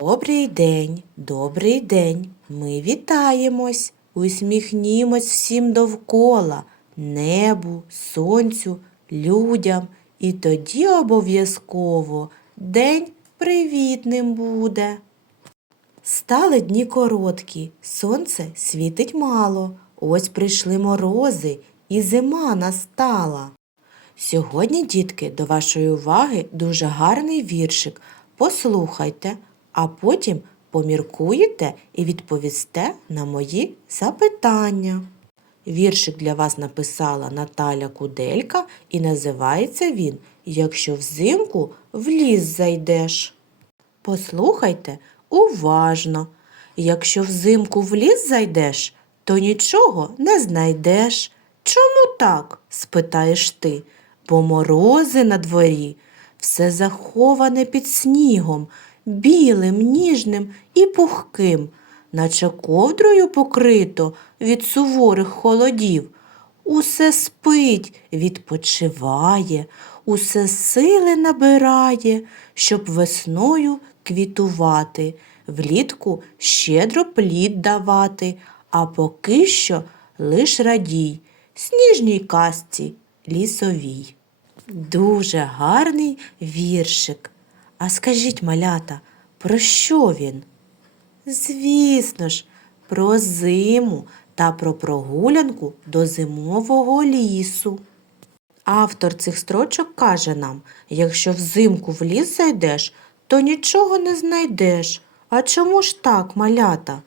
Добрий день, добрий день. Ми вітаємось, усміхнімось всім довкола, небу, сонцю, людям. І тоді обов'язково день привітним буде. Стали дні короткі, сонце світить мало. Ось прийшли морози, і зима настала. Сьогодні, дітки, до вашої уваги дуже гарний віршик. Послухайте, а потім поміркуєте і відповісте на мої запитання. Віршик для вас написала Наталя Куделька і називається він Якщо взимку в ліс зайдеш. Послухайте уважно. Якщо взимку в ліс зайдеш, то нічого не знайдеш. Чому так? спитаєш ти, бо морози на дворі, все заховане під снігом, білим, ніжним і пухким, наче ковдрою покрито від суворих холодів. Усе спить, відпочиває, усе сили набирає, щоб весною квітувати, влітку щедро плід давати, а поки що лиш радій, сніжній казці лісовій. Дуже гарний віршик. А скажіть, малята, про що він? Звісно ж, про зиму та про прогулянку до зимового лісу. Автор цих строчок каже нам, якщо взимку в ліс зайдеш, то нічого не знайдеш. А чому ж так, малята?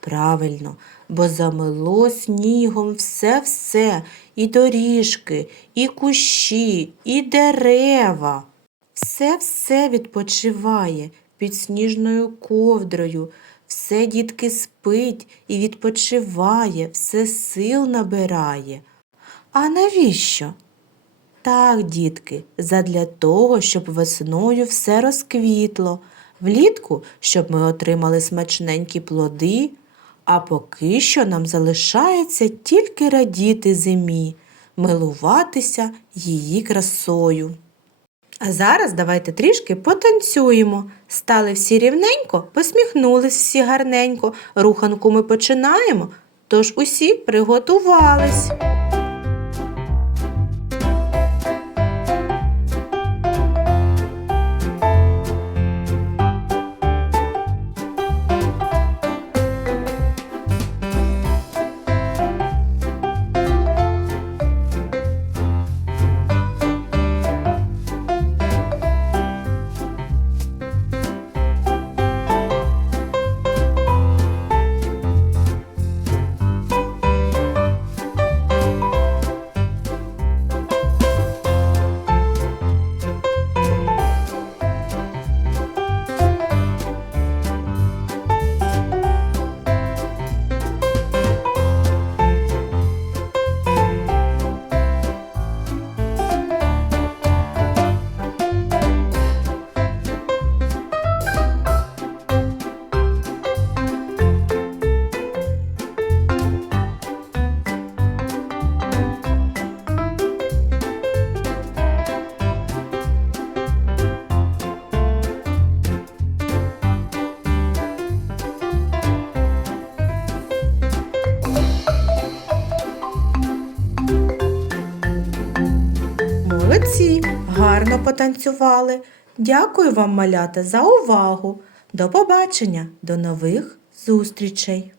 Правильно, бо замело снігом все-все, і доріжки, і кущі, і дерева. Все-все відпочиває під сніжною ковдрою, все дітки спить і відпочиває, все сил набирає. А навіщо? Так, дітки, задля того, щоб весною все розквітло, влітку, щоб ми отримали смачненькі плоди, а поки що нам залишається тільки радіти зимі, милуватися її красою. А зараз давайте трішки потанцюємо. Стали всі рівненько, посміхнулись всі гарненько. Руханку ми починаємо, тож усі приготувались. Молодці, гарно потанцювали. Дякую вам, малята, за увагу. До побачення, до нових зустрічей!